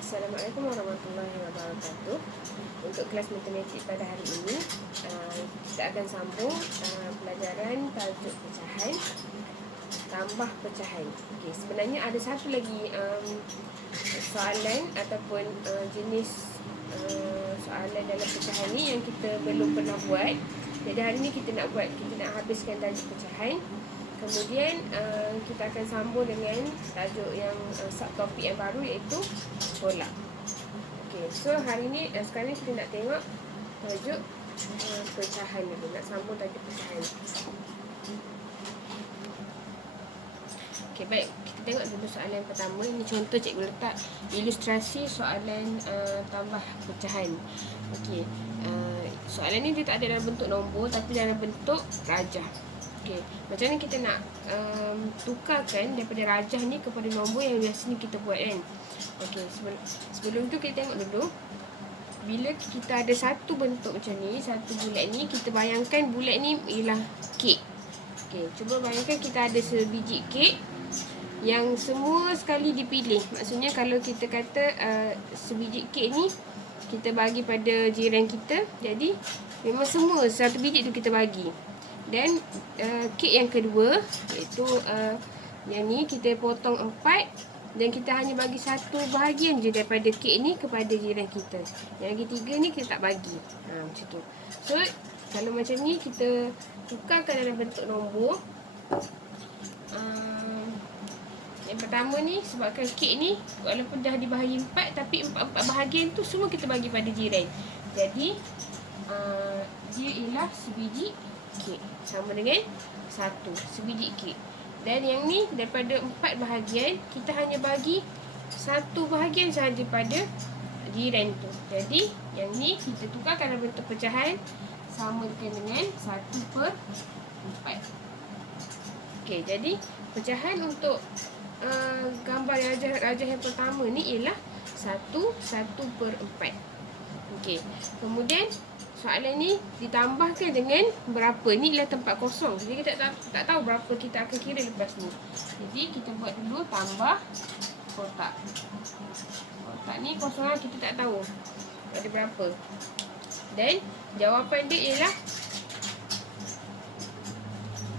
Assalamualaikum warahmatullahi wabarakatuh. Untuk kelas matematik pada hari ini, kita akan sambung pelajaran tajuk pecahan tambah pecahan. Okey, sebenarnya ada satu lagi soalan ataupun jenis soalan dalam pecahan ni yang kita belum pernah buat. Jadi hari ni kita nak habiskan tajuk pecahan. Kemudian kita akan sambung dengan tajuk yang subtopik yang baru, iaitu bola. Okey, so hari ni sekarang ni kita nak tengok tajuk pecahan dulu. Nak sambung tajuk pecahan. Okey, baik. Kita tengok dulu soalan pertama. Ini contoh cikgu letak ilustrasi soalan tambah pecahan. Okey, soalan ni dia tak ada dalam bentuk nombor tapi dalam bentuk rajah. Okey, macam mana kita nak tukarkan daripada rajah ni kepada nombor yang biasanya kita buat kan. Okey, sebelum tu kita tengok dulu. Bila kita ada satu bentuk macam ni, satu bulat ni, kita bayangkan bulat ni ialah kek. Okey, cuba bayangkan kita ada sebiji kek yang semua sekali dipilih. Maksudnya kalau kita kata sebiji kek ni kita bagi pada jiran kita, jadi memang semua satu biji tu kita bagi. Dan kek yang kedua, iaitu yang ni kita potong 4 dan kita hanya bagi satu bahagian je daripada kek ni kepada jiran kita. Yang lagi 3 ni kita tak bagi. Macam tu. So kalau macam ni kita tukarkan dalam bentuk nombor. Yang pertama ni, sebabkan kek ni walaupun dah dibahagi 4, tapi 4 bahagian tu semua kita bagi pada jiran. Jadi dia ialah sebiji kek, sama dengan 1 sebiji kek. Dan yang ni daripada 4 bahagian, kita hanya bagi 1 bahagian sahaja pada jiran tu. Jadi yang ni kita tukarkan dalam bentuk pecahan, samakan dengan 1/4. Okey, jadi pecahan untuk gambar rajah yang pertama ni ialah 1/4. Okey, kemudian soalan ni ditambahkan dengan berapa. Ni ialah tempat kosong. Jadi kita tak tahu berapa kita akan kira lepas ni. Jadi kita buat dulu tambah kotak. Kotak ni kosongan kita tak tahu ada berapa. Dan jawapan dia ialah,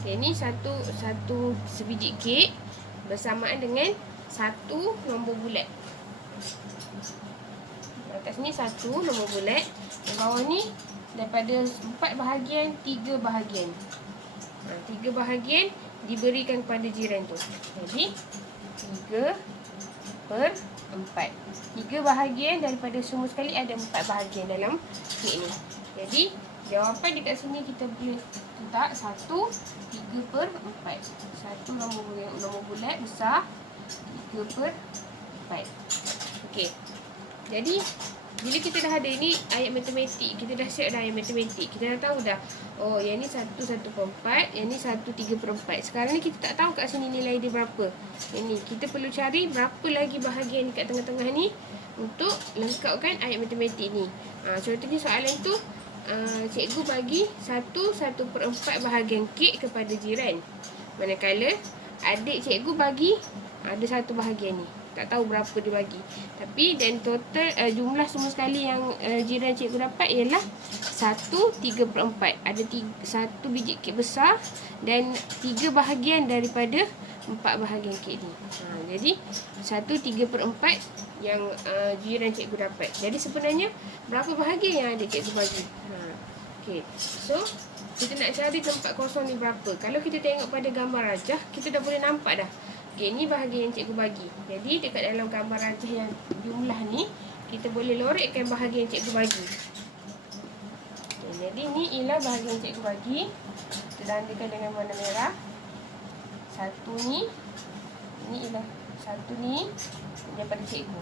okay, ni satu sebiji kek bersamaan dengan 1 nombor bulat. Atas ni 1 nombor bulat. Yang bawah ni daripada 4 bahagian, 3 bahagian. 3 bahagian diberikan kepada jiran tu. Jadi 3/4. 3 bahagian daripada semua sekali ada 4 bahagian dalam kek ni. Jadi jawapan dekat sini kita boleh letak 1/3/4. 1 nombor bulat besar, 3/4. Okey. Jadi bila kita dah ada ini ayat matematik, kita dah siap dah ayat matematik. Kita dah tahu dah. Oh, yang ni 1/4, yang ni 1/3/4. Sekarang ni kita tak tahu kat sini nilai dia berapa. Yang ni kita perlu cari berapa lagi bahagian dekat tengah-tengah ni untuk lengkapkan ayat matematik ni. Contohnya soalan tu cikgu bagi 1/4 bahagian kek kepada jiran. Manakala adik cikgu bagi ada 1 bahagian ni. Tak tahu berapa dia bagi. Tapi dan total jumlah semua sekali yang jiran cikgu dapat ialah 1/3/4. Ada 1 biji kek besar dan 3 bahagian daripada 4 bahagian kek ni. Jadi 1/3/4 yang jiran cikgu dapat. Jadi sebenarnya berapa bahagian yang adik cikgu bagi? Okey. So kita nak cari tempat kosong ni berapa. Kalau kita tengok pada gambar rajah, kita dah boleh nampak dah. Okey, ni bahagian yang cikgu bagi. Jadi dekat dalam gambar rajah yang jumlah ni, kita boleh lorekkan bahagian yang cikgu bagi. Okay, jadi ni ialah bahagian yang cikgu bagi. Kita tandakan dengan warna merah. 1 ni. Ini ialah 1 ni daripada cikgu.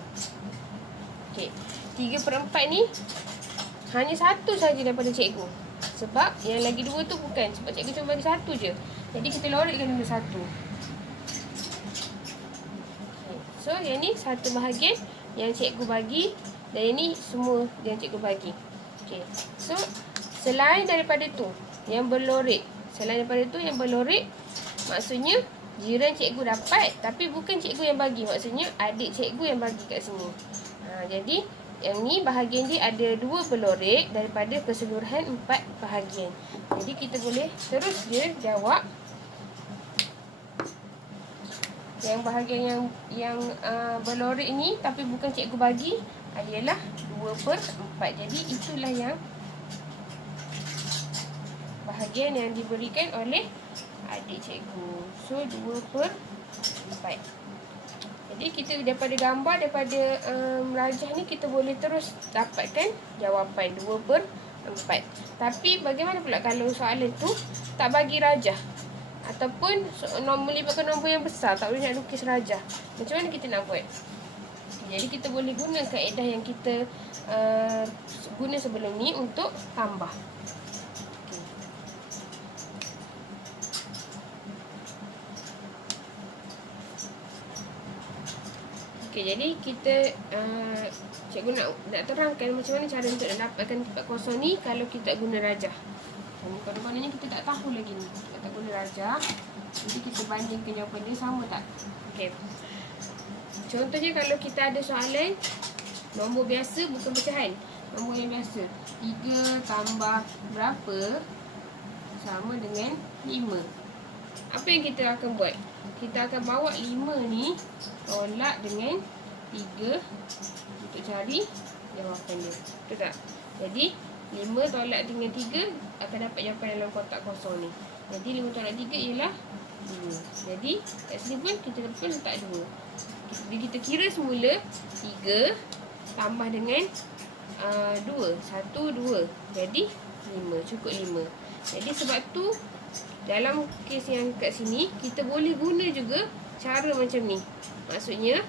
Okey, 3/4 ni hanya 1 saja daripada cikgu. Sebab yang lagi 2 tu bukan. Sebab cikgu cuma bagi 1 je. Jadi kita lorekkan dulu 1. So yang ni 1 bahagian yang cikgu bagi dan yang ni semua yang cikgu bagi. Okey. So selain daripada tu yang berlorek, maksudnya jiran cikgu dapat, tapi bukan cikgu yang bagi. Maksudnya adik cikgu yang bagi kat sini. Jadi yang ni bahagian dia ada 2 pelorek daripada keseluruhan 4 bahagian. Jadi kita boleh terus je jawab. Yang bahagian yang berlorek ni tapi bukan cikgu bagi adalah 2/4. Jadi itulah yang bahagian yang diberikan oleh adik cikgu. So 2/4. Jadi kita daripada gambar, daripada rajah ni kita boleh terus dapatkan jawapan 2/4. Tapi bagaimana pula kalau soalan tu tak bagi rajah, ataupun melibatkan nombor yang besar, tak boleh nak lukis rajah, macam mana kita nak buat? Jadi kita boleh guna kaedah yang kita guna sebelum ni untuk tambah. Okey, jadi kita cikgu nak terangkan macam mana cara untuk dapatkan tempat kosong ni kalau kita tak guna rajah. Kononnya kita tak tahu lagi ni, kita tak guna rajah. Jadi kita bandingkan jawapan dia sama tak? Okey. Contohnya kalau kita ada soalan nombor biasa bukan pecahan, nombor yang biasa, 3 tambah berapa sama dengan 5. Apa yang kita akan buat? Kita akan bawa 5 ni tolak dengan 3 untuk cari jawapan dia. Betul tak? Jadi 5 tolak dengan 3 akan dapat jawapan dalam kotak kosong ni. Jadi 5 tolak 3 ialah 2. Jadi kat sini pun kita letak 2. Jadi kita kira semula 3 tambah dengan 2. 1, 2. Jadi 5. Cukup 5. Jadi sebab tu dalam kes yang kat sini kita boleh guna juga cara macam ni. Maksudnya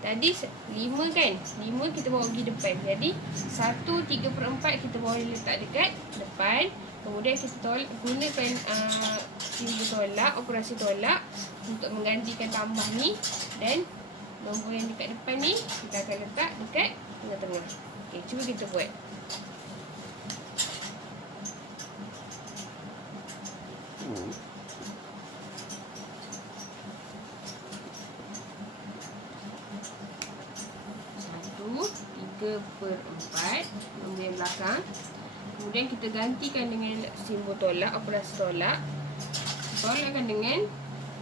tadi 5 kan, 5 kita bawa pergi depan. Jadi 1 3/4 kita bawa letak dekat depan. Kemudian kita gunakan simbol tolak, operasi tolak untuk menggantikan tambah ni. Dan nombor yang dekat depan ni kita akan letak dekat tengah-tengah. Okey, cuba kita buat. Satu 3/4 nombor yang belakang. Kemudian kita gantikan dengan simbol tolak, operasi tolak. Tolakkan dengan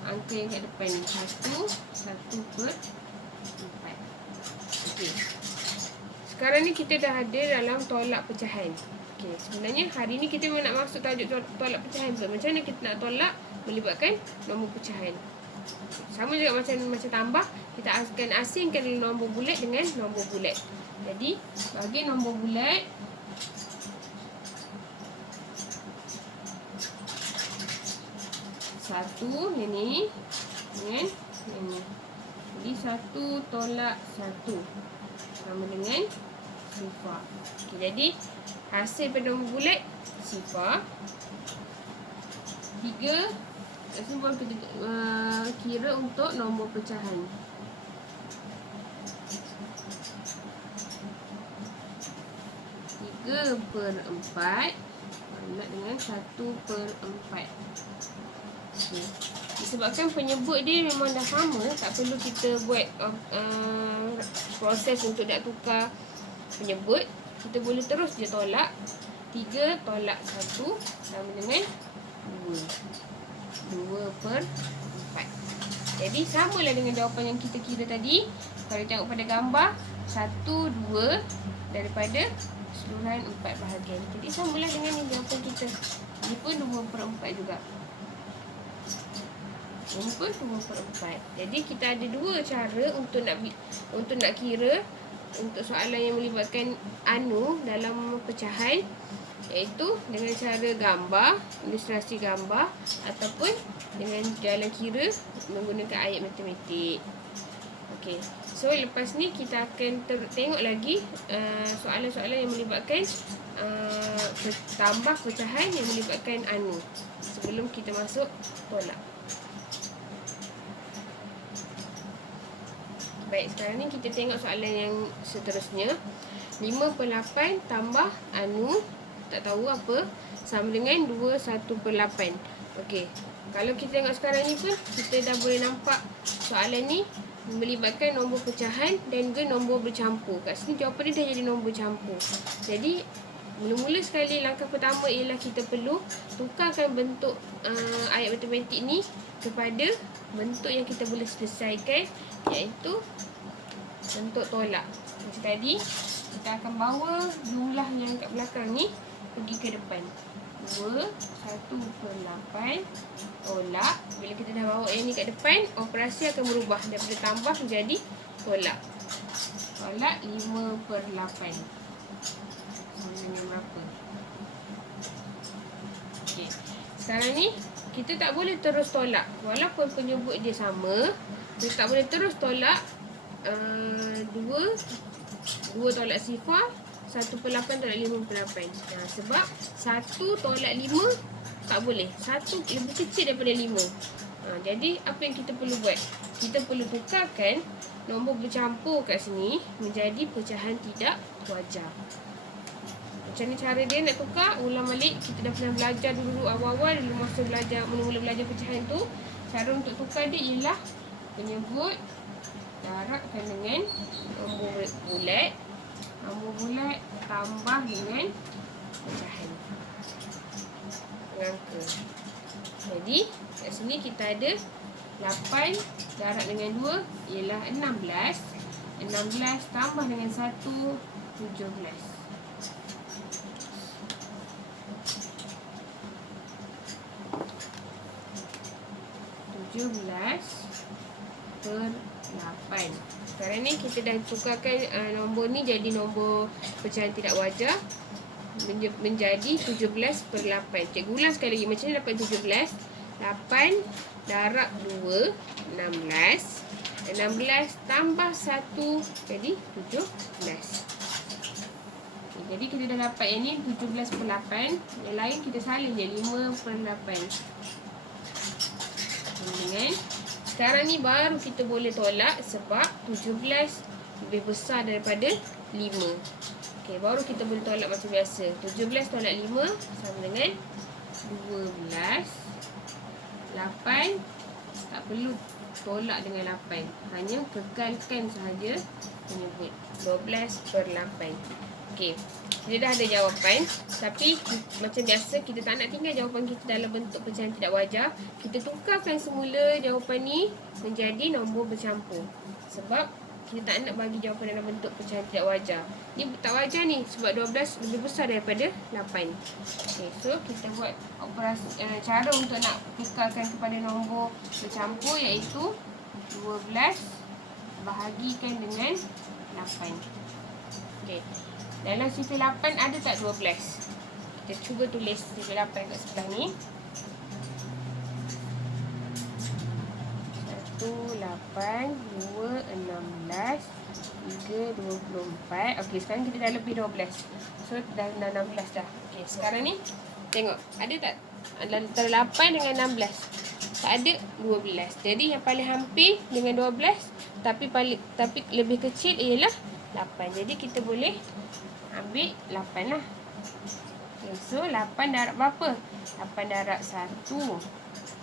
angka yang kat depan ni. 1/4. Okey. Sekarang ni kita dah ada dalam tolak pecahan. Okey, sebenarnya hari ni kita memang nak masuk tajuk tolak pecahan pula. Macam mana kita nak tolak melibatkan nombor pecahan? Sama juga macam tambah, kita akan asingkan nombor bulat dengan nombor bulat. Jadi bagi nombor bulat, satu ni dengan ini. Jadi 1 tolak 1 sama dengan sifar. Okey, jadi hasil pada nombor bulat sifar. 3 simbol kita kira untuk nombor pecahan. 3/4 tolak dengan 1/4. Okay. Disebabkan penyebut dia memang dah sama, tak perlu kita buat proses untuk nak tukar penyebut. Kita boleh terus je tolak. 3 tolak 1 sama dengan 2/4. Jadi samalah dengan jawapan yang kita kira tadi. Kalau tengok pada gambar, 1, 2 daripada keseluruhan 4 bahagian. Jadi samalah dengan jawapan kita. Ini pun 2/4 juga. Ini pun 2/4. Jadi kita ada 2 cara untuk nak kira untuk soalan yang melibatkan anu dalam pecahan, iaitu dengan cara gambar, ilustrasi gambar, ataupun dengan jalan kira menggunakan ayat matematik. Okey. So lepas ni kita akan tengok lagi soalan-soalan yang melibatkan tambah pecahan yang melibatkan anu sebelum kita masuk tolak. Baik, sekarang ni kita tengok soalan yang seterusnya. 5/8 tambah anu tak tahu apa sama dengan 2/1/8. Okey. Kalau kita tengok sekarang ni pun, kita dah boleh nampak soalan ni melibatkan nombor pecahan dan juga nombor bercampur. Kat sini jawapan dia dah jadi nombor campur. Jadi mula-mula sekali langkah pertama ialah kita perlu tukarkan bentuk ayat matematik ni kepada bentuk yang kita boleh selesaikan, iaitu bentuk tolak. Macam tadi, kita akan bawa jumlah yang kat belakang ni pergi ke depan. 2, 1/8 tolak. Bila kita dah bawa yang ni kat depan, operasi akan berubah daripada tambah menjadi tolak. Tolak 5/8 sama dengan berapa? Okey. Sekarang ni kita tak boleh terus tolak. Walaupun penyebut dia sama, kita tak boleh terus tolak 2 tolak sifar, 1/8 tolak 5/8. Sebab 1 tolak 5 tak boleh. 1 lebih kecil daripada 5. Jadi apa yang kita perlu buat? Kita perlu tukarkan nombor bercampur kat sini menjadi pecahan tidak wajar. Macam ni cara dia nak tukar? Ulang balik. Kita dah pernah belajar dulu awal-awal, dulu masa mula-mula belajar pecahan tu. Cara untuk tukar dia ialah penyebut darabkan dengan nombor bulat. Nombor bulat tambah dengan pecahan angka. Jadi kat sini kita ada 8 darab dengan 2 ialah 16. 16 tambah dengan 1, 17. 17/8. Sekarang ni kita dah tukarkan nombor ni jadi nombor pecahan tidak wajar menjadi 17/8. Cikgu ulang sekali lagi. Macam ni dapat 17. 8 darab 2, 16. 16 tambah 1 jadi 17. Jadi kita dah dapat yang ni 17/8. Yang lain kita salin je 5/8. Dengan sekarang ni baru kita boleh tolak sebab 17 lebih besar daripada 5. Okey, baru kita boleh tolak macam biasa. 17 tolak 5 sama dengan 12. 8 tak perlu tolak dengan 8. Hanya kekalkan sahaja penyebut 12/8. Okey, kita dah ada jawapan. Tapi macam biasa kita tak nak tinggal jawapan kita dalam bentuk pecahan tidak wajar. Kita tukarkan semula jawapan ni menjadi nombor bercampur. Sebab kita tak nak bagi jawapan dalam bentuk pecahan tidak wajar. Ni tak wajar ni sebab 12 lebih besar daripada 8. Okey, so kita buat operasi cara untuk nak tukarkan kepada nombor bercampur, iaitu 12 bahagikan dengan 8. Okey. Dalam sifar 8 ada tak 12? Kita cuba tulis sifar 8 kat sebelah ni. 1, 8, 2, 16, 3, 24. Okey, sekarang kita dah lebih 12. So, dah 16 dah. Okey, sekarang ni tengok. Ada tak antara 8 dengan 16? Tak ada, 12. Jadi, yang paling hampir dengan 12 tapi lebih kecil ialah 8. Jadi, kita boleh ambil 8 lah. Okay, so 8 darab berapa? 8 darab 1.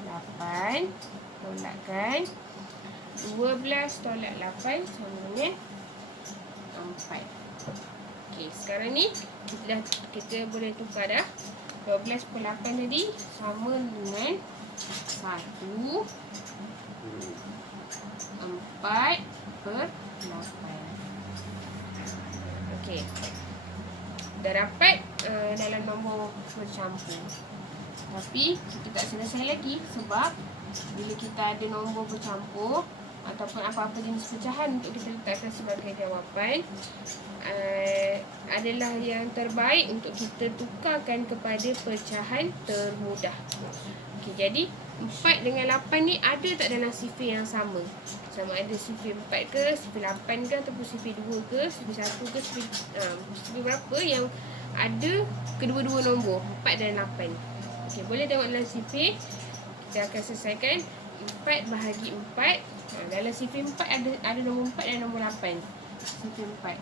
8 tolakkan 12 tolak 8 sama dengan 4. Okay, sekarang ni kita boleh tukar dah. 12/8 tadi sama dengan 1 4/8. Okay, dah dapat dalam nombor bercampur. Tapi kita tak selesai lagi sebab bila kita ada nombor bercampur ataupun apa-apa jenis pecahan untuk kita letakkan sebagai jawapan, adalah yang terbaik untuk kita tukarkan kepada pecahan termudah. Okay, jadi 4 dengan 8 ni ada tak dalam sifar yang sama? Sama ada sifar 4 ke, sifar 8 ke, ataupun sifar 2 ke, sifar 1 ke, sifar berapa yang ada kedua-dua nombor 4 dan 8. Okey, boleh tengok dalam sifar. Kita akan selesaikan 4 bahagi 4. Dalam sifar 4 ada nombor 4 dan nombor 8. Sifar 4.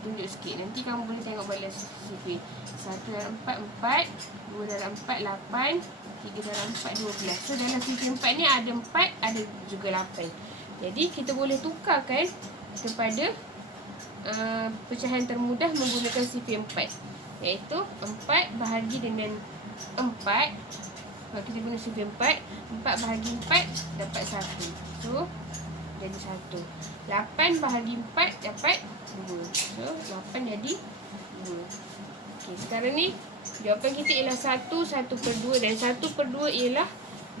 tunjuk sikit. Nanti kamu boleh tengok balik CV. 1 dalam 4, 4. 2 dalam 4, 8. 3 dalam 4, 12. So dalam CV 4 ni ada 4, ada juga 8. Jadi kita boleh tukarkan kepada pecahan termudah menggunakan CV 4. Iaitu 4 bahagi dengan 4. Kalau kita guna CV 4, 4 bahagi 4 dapat 1. So jadi 1. 8 bahagi 4 dapat 2. So 8 jadi 2. Okey, sekarang ni jawapan kita ialah 1/2 dan 1/2 ialah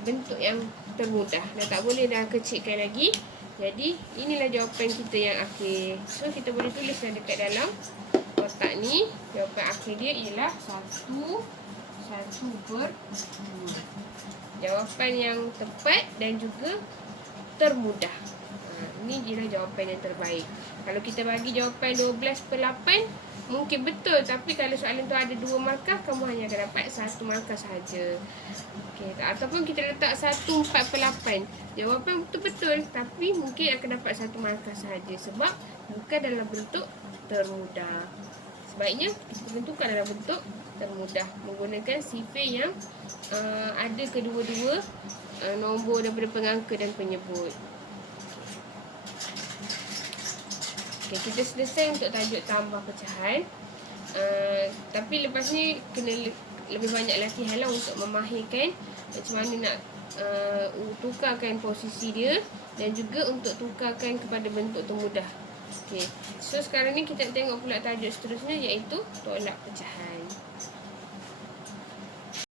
bentuk yang termudah. Dah tak boleh dah kecilkan lagi. Jadi inilah jawapan kita yang akhir. So kita boleh tulislah dekat dalam kotak ni. Jawapan akhir dia ialah 1/2. Jawapan yang tepat dan juga termudah. Ini ialah jawapan yang terbaik. Kalau kita bagi jawapan 12/8 mungkin betul, tapi kalau soalan tu ada 2 markah, kamu hanya akan dapat 1 markah sahaja. Okey, ataupun kita letak 1/4/8. Jawapan betul-betul, tapi mungkin akan dapat 1 markah sahaja sebab bukan dalam bentuk termudah. Sebaiknya kita bentukkan dalam bentuk termudah menggunakan sifar yang ada kedua-dua nombor daripada pengangka dan penyebut. Okay, kita selesai untuk tajuk tambah pecahan. Tapi lepas ni kena lebih banyak latihan lah untuk memahirkan macam mana nak tukarkan posisi dia dan juga untuk tukarkan kepada bentuk termudah. Okay. So sekarang ni kita tengok pula tajuk seterusnya iaitu tolak pecahan.